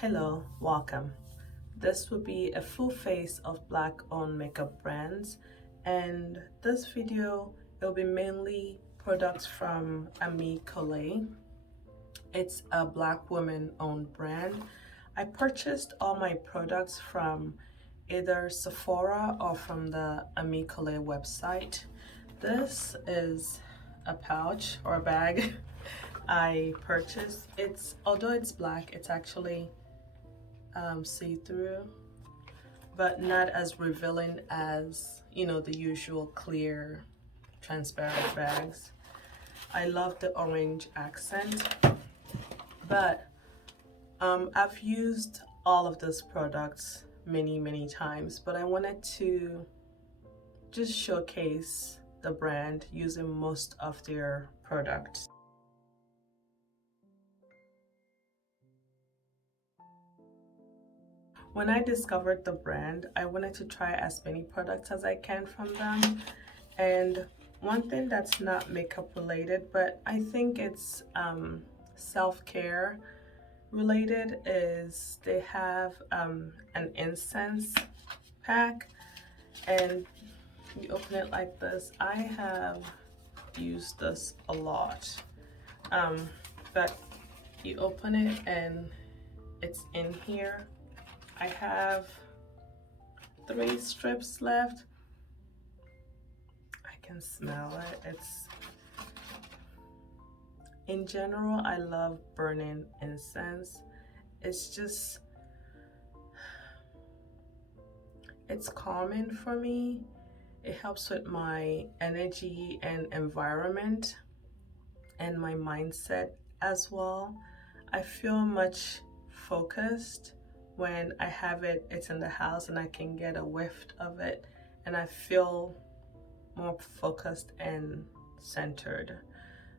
Hello, welcome. This will be a full face of Black-owned makeup brands, and this video will be mainly products from Amicole. It's a Black woman-owned brand. I purchased all my products from either Sephora or from the Amicole website. This is a pouch or a bag I purchased. Although it's black, it's actually see-through, but not as revealing as the usual clear transparent bags. I love the orange accent, but I've used all of these products many times, but I wanted to just showcase the brand using most of their products. When I discovered the brand, I wanted to try as many products as I can from them. And one thing that's not makeup related, but I think it's self-care related, is they have an incense pack, and you open it like this. I have used this a lot, but you open it and it's in here. I have 3 strips left. I can smell it. In general, I love burning incense. It's calming for me. It helps with my energy and environment and my mindset as well. I feel much focused when I have it. It's in the house and I can get a whiff of it, and I feel more focused and centered.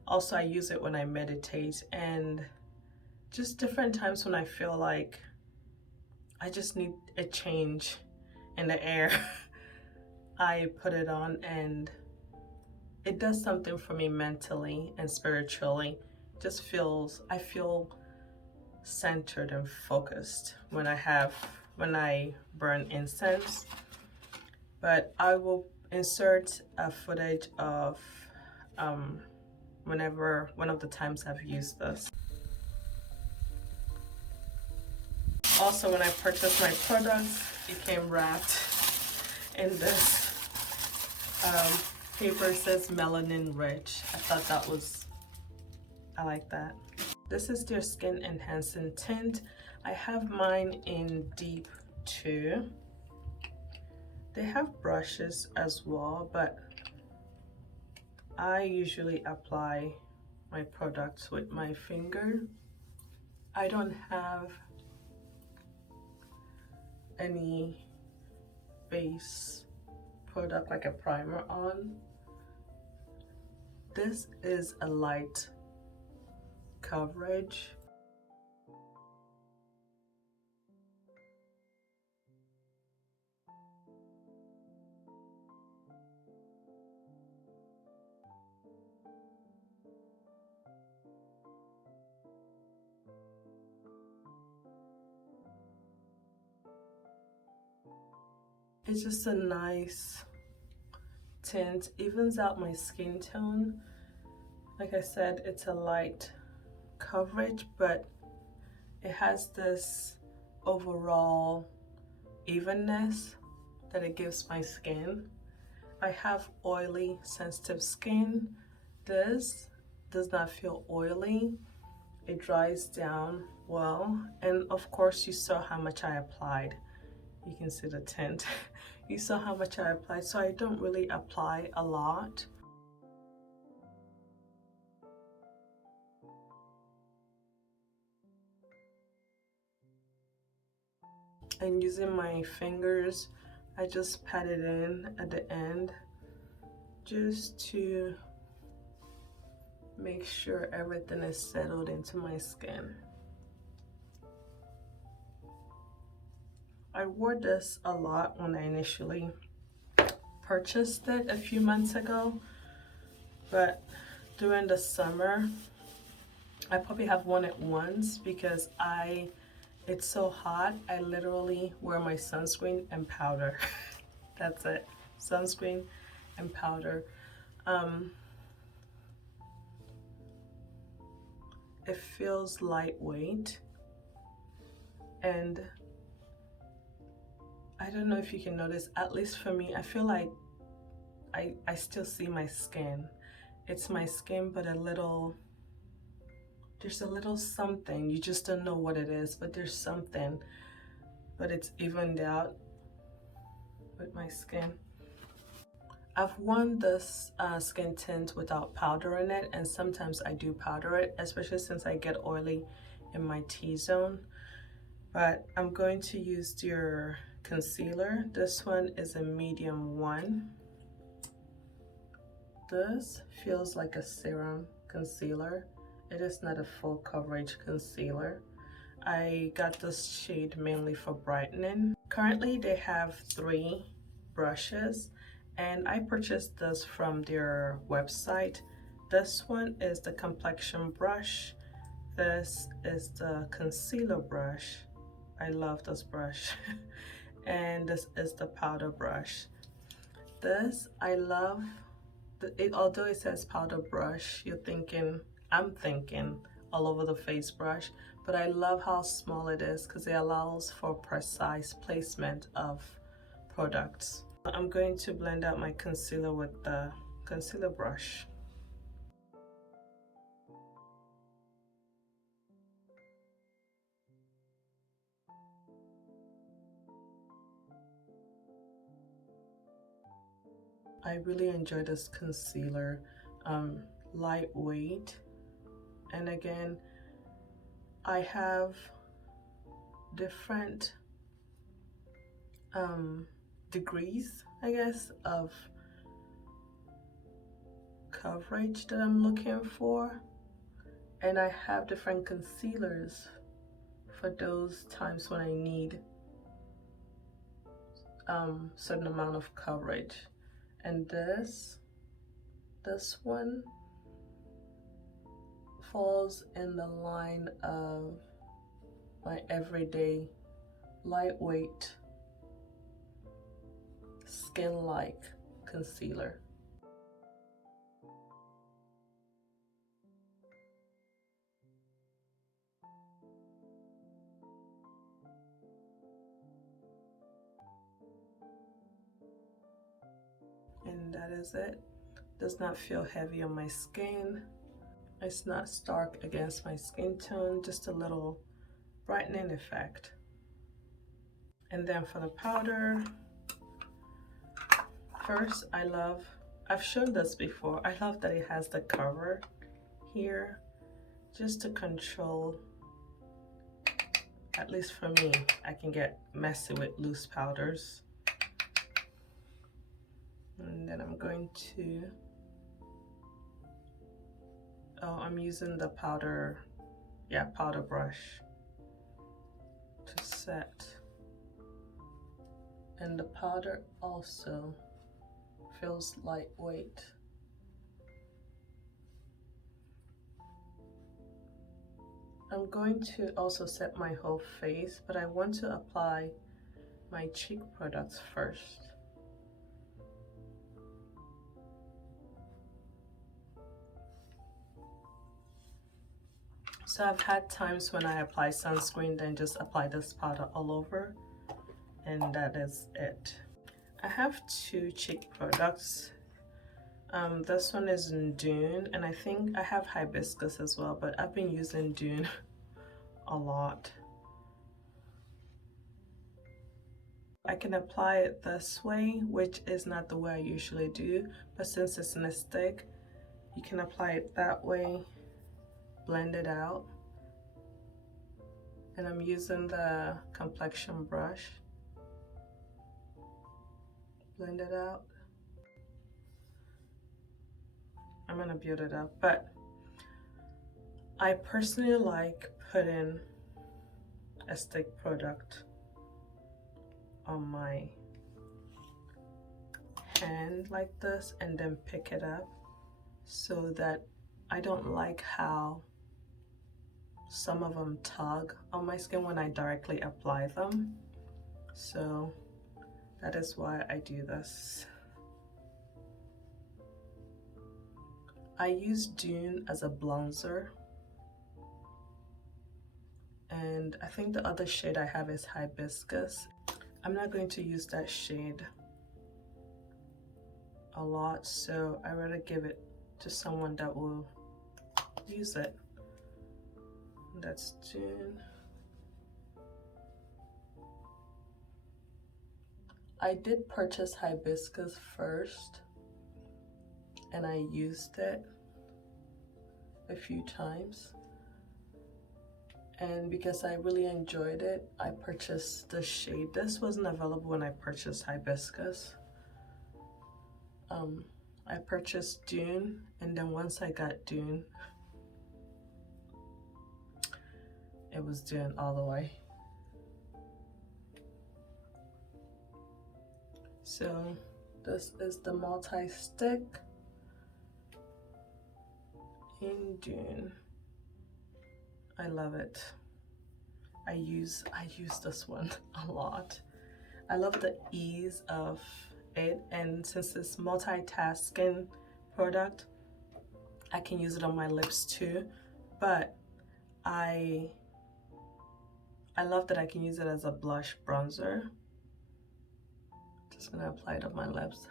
Also, I use it when I meditate and just different times when I feel like I just need a change in the air. I put it on and it does something for me mentally and spiritually. I feel centered and focused when I burn incense. But I will insert a footage of one of the times I've used this. Also, when I purchased my products, it came wrapped in this paper. It says melanin rich. I like that. This is their skin enhancing tint. I have mine in deep 2. They have brushes as well, but I usually apply my products with my finger. I don't have any base product like a primer on. This is a light coverage. It's just a nice tint, evens out my skin tone. Like I said, it's a light coverage, but it has this overall evenness that it gives my skin. I have oily, sensitive skin. This does not feel oily. It dries down well, and of course you saw how much I applied. You can see the tint. You saw how much I applied, so I don't really apply a lot. And using my fingers, I just pat it in at the end just to make sure everything is settled into my skin. I wore this a lot when I initially purchased it a few months ago, but during the summer I probably have worn it once because I It's so hot, I literally wear my sunscreen and powder. That's it, sunscreen and powder. Um, it feels lightweight, and I don't know if you can notice, at least for me, I feel like I still see my skin. It's my skin, but there's a little something. You just don't know what it is, but there's something. But it's evened out with my skin. I've worn this skin tint without powder in it, and sometimes I do powder it, especially since I get oily in my T-zone. But I'm going to use your concealer. This one is a medium 1. This feels like a serum concealer. It is not a full coverage concealer. I got this shade mainly for brightening. Currently they have 3 brushes, and I purchased this from their website. This one is the complexion brush. This is the concealer brush. I love this brush. And this is the powder brush. This I love. Although it says powder brush, I'm thinking all over the face brush, but I love how small it is because it allows for precise placement of products. I'm going to blend out my concealer with the concealer brush. I really enjoy this concealer. Lightweight, and again, I have different degrees, I guess, of coverage that I'm looking for, and I have different concealers for those times when I need certain amount of coverage. And this one falls in the line of my everyday lightweight skin-like concealer. And that is it. Does not feel heavy on my skin. It's not stark against my skin tone, just a little brightening effect. And then for the powder, first I've shown this before, I love that it has the cover here, just to control, at least for me, I can get messy with loose powders. And then I'm going to, I'm using the powder brush to set. And the powder also feels lightweight. I'm going to also set my whole face, but I want to apply my cheek products first. So I've had times when I apply sunscreen, then just apply this powder all over, and that is it. I have 2 cheek products. This one is in Dune, and I think I have hibiscus as well, but I've been using Dune a lot. I can apply it this way, which is not the way I usually do, but since it's in a stick, you can apply it that way, blend it out. And I'm using the complexion brush, blend it out. I'm gonna build it up, but I personally like putting a stick product on my hand like this and then pick it up, so that I don't like how some of them tug on my skin when I directly apply them. So that is why I do this. I use Dune as a bronzer. And I think the other shade I have is Hibiscus. I'm not going to use that shade a lot, so I rather give it to someone that will use it. That's Dune. I did purchase Hibiscus first, and I used it a few times. And because I really enjoyed it, I purchased the shade. This wasn't available when I purchased Hibiscus. I purchased Dune, and then once I got Dune, it was Dune all the way. So this is the multi-stick in Dune. I love it. I use this one a lot. I love the ease of it, and since it's multitasking product, I can use it on my lips too. But I love that I can use it as a blush bronzer. Just gonna apply it on my lips.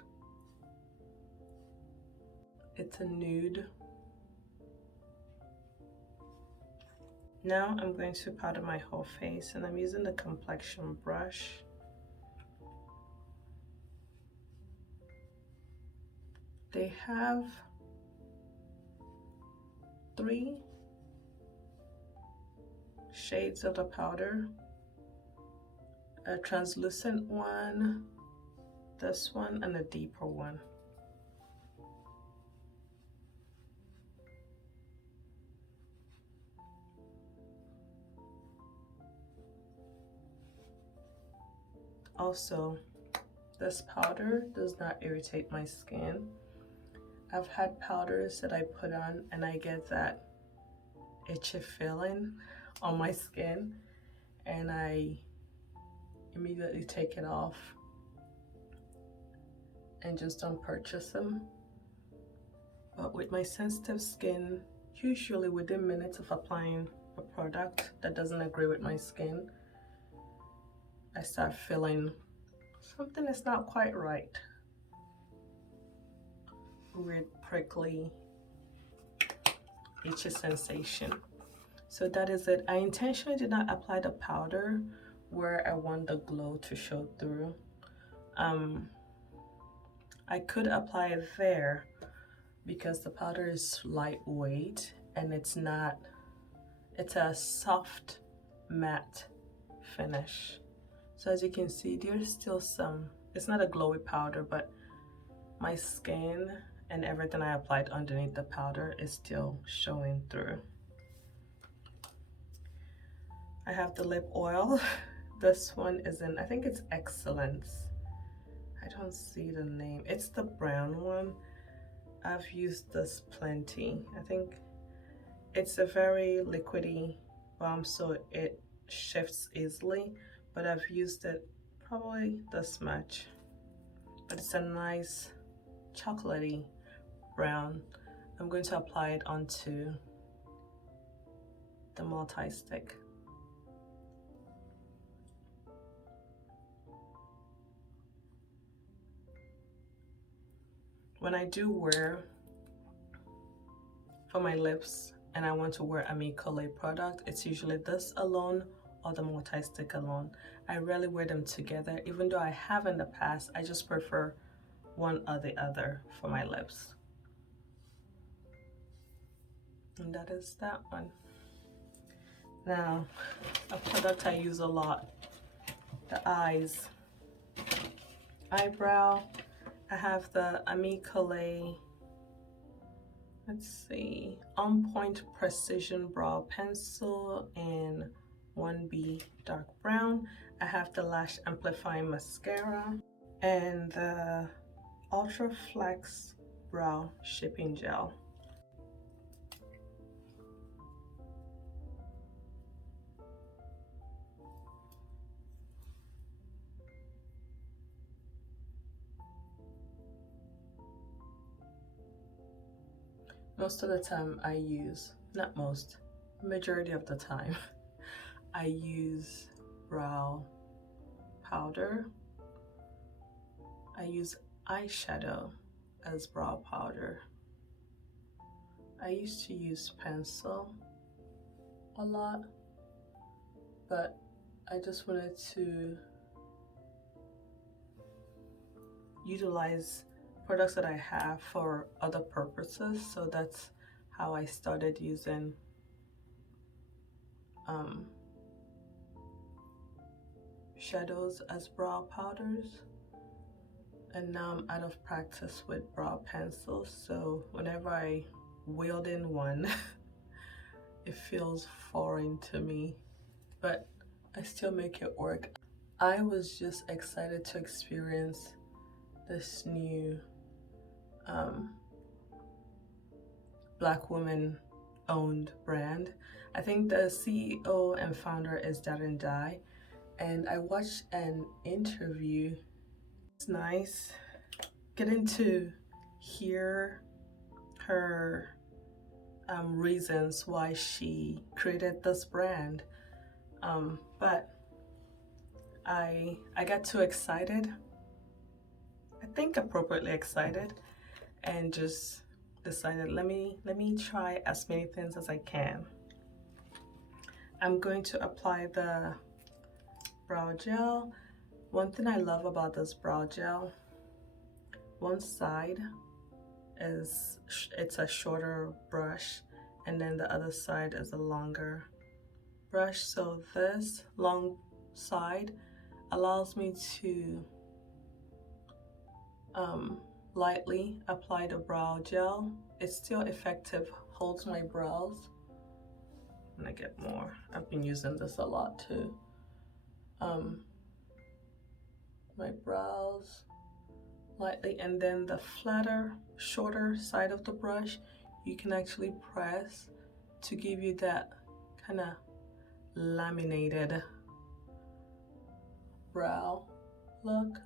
It's a nude. Now I'm going to powder my whole face, and I'm using the complexion brush. They have 3 shades of the powder. A translucent one, this one, and a deeper one. Also, this powder does not irritate my skin. I've had powders that I put on and I get that itchy feeling on my skin, and I immediately take it off and just don't purchase them. But with my sensitive skin, usually within minutes of applying a product that doesn't agree with my skin, I start feeling something is not quite right. Weird prickly itchy sensation. So that is it. I intentionally did not apply the powder where I want the glow to show through. I could apply it there because the powder is lightweight and it's a soft matte finish. So as you can see, there's still some, it's not a glowy powder, but my skin and everything I applied underneath the powder is still showing through. I have the lip oil. This one is in, I think it's Excellence. I don't see the name. It's the brown one. I've used this plenty. I think it's a very liquidy balm, so it shifts easily, but I've used it probably this much. But it's a nice chocolatey brown. I'm going to apply it onto the multi-stick. When I do wear for my lips and I want to wear Amicole product, it's usually this alone or the multi-stick alone. I rarely wear them together, even though I have in the past. I just prefer one or the other for my lips. And that is that one. Now, a product I use a lot, the eyes. Eyebrow, I have the Amicole, let's see, On Point Precision Brow Pencil in 1B Dark Brown. I have the Lash Amplifying Mascara and the Ultra Flex Brow Shaping Gel. most of the time I use, not most, majority of the time, I use brow powder. I use eyeshadow as brow powder. I used to use pencil a lot, but I just wanted to utilize products that I have for other purposes, so that's how I started using shadows as brow powders. And now I'm out of practice with brow pencils, so whenever I wield in one it feels foreign to me, but I still make it work. I was just excited to experience this new Black woman owned brand. I think the CEO and founder is Darren Dye, and I watched an interview. It's nice getting to hear her reasons why she created this brand, but I got too excited, I think appropriately excited, and just decided let me try as many things as I can. I'm going to apply the brow gel. One thing I love about this brow gel, one side it's a shorter brush, and then the other side is a longer brush. So this long side allows me to lightly apply the brow gel. It's still effective, holds my brows. And I get more. I've been using this a lot too. My brows lightly, and then the flatter, shorter side of the brush you can actually press to give you that kind of laminated brow look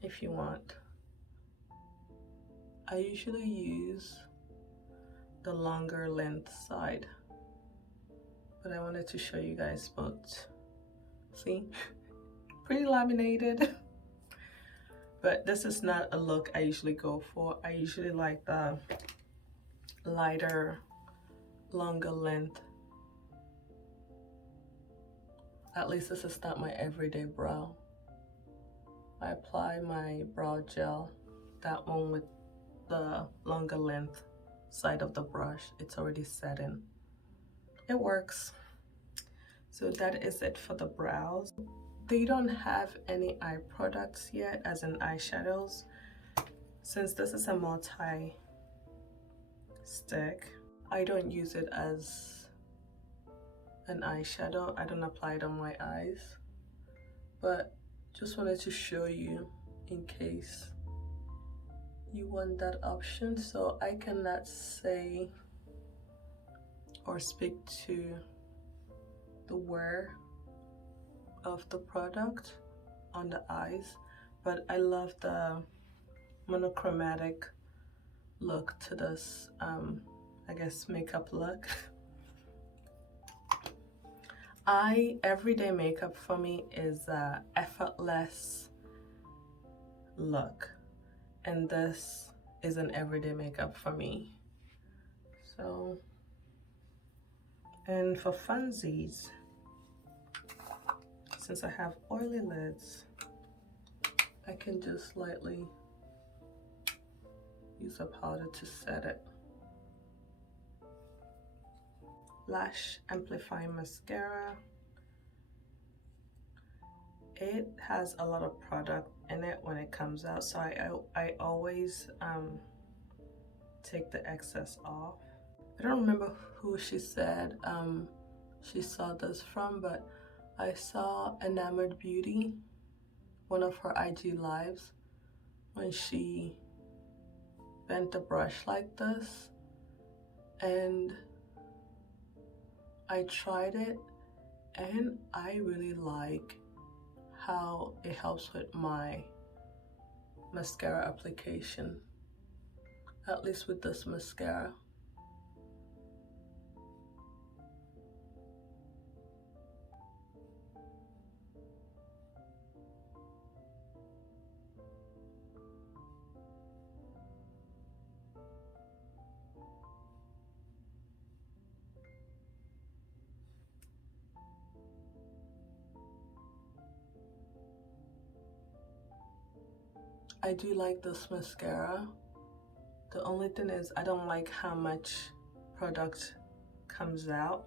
if you want. I usually use the longer length side, but I wanted to show you guys both. See? Pretty laminated. But this is not a look I usually go for. I usually like the lighter, longer length. At least this is not my everyday brow. I apply my brow gel, that one with the longer length side of the brush. It's already set in. It works. So that is it for the brows. They don't have any eye products yet, as in eyeshadows. Since this is a multi stick, I don't use it as an eyeshadow. I don't apply it on my eyes, but just wanted to show you in case you want that option. So I cannot say or speak to the wear of the product on the eyes, but I love the monochromatic look to this I guess makeup look. Everyday makeup for me is a effortless look, and this is an everyday makeup for me. So, and for funsies, since I have oily lids, I can just lightly use a powder to set it. Lash Amplifying Mascara. It has a lot of product in it when it comes out, so I always take the excess off. I don't remember who she said she saw this from, but I saw Enamored Beauty, one of her IG lives, when she bent the brush like this, and I tried it and I really like how it helps with my mascara application. at least with this mascara. I do like this mascara. The only thing is I don't like how much product comes out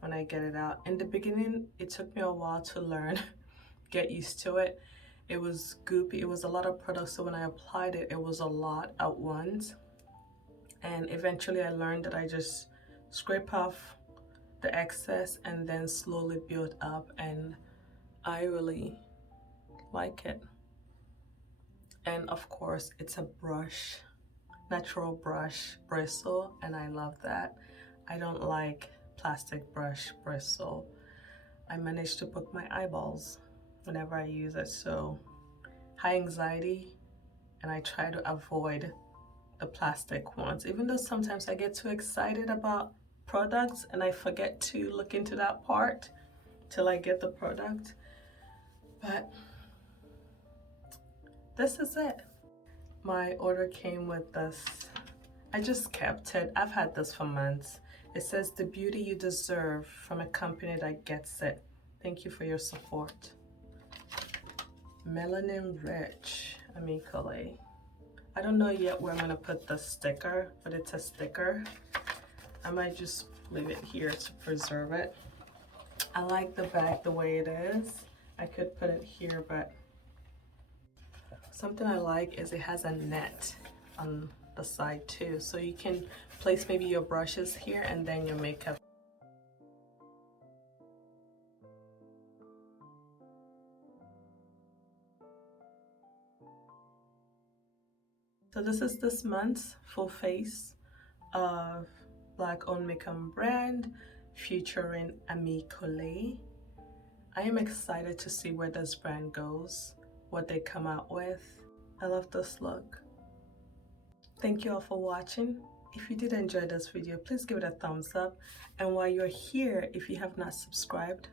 when I get it out. In the beginning, it took me a while to learn, get used to it. It was goopy, it was a lot of product, so when I applied it, it was a lot at once. And eventually I learned that I just scrape off the excess and then slowly build up, and I really like it. And of course, it's a brush, natural brush bristle, and I love that. I don't like plastic brush bristle. I manage to poke my eyeballs whenever I use it, so high anxiety, and I try to avoid the plastic ones, even though sometimes I get too excited about products and I forget to look into that part till I get the product. But this is it. My order came with this. I just kept it. I've had this for months. It says, "The beauty you deserve from a company that gets it. Thank you for your support." Melanin Rich, Amicole. I don't know yet where I'm gonna put the sticker, but it's a sticker. I might just leave it here to preserve it. I like the bag the way it is. I could put it here, but something I like is it has a net on the side too, so you can place maybe your brushes here and then your makeup. So this is this month's full face of Black owned makeup brand featuring Amicole. I am excited to see where this brand goes, what they come out with. I love this look. Thank you all for watching. If you did enjoy this video, please give it a thumbs up. And while you're here, if you have not subscribed,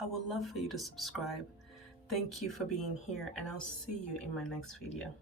I would love for you to subscribe. Thank you for being here, and I'll see you in my next video.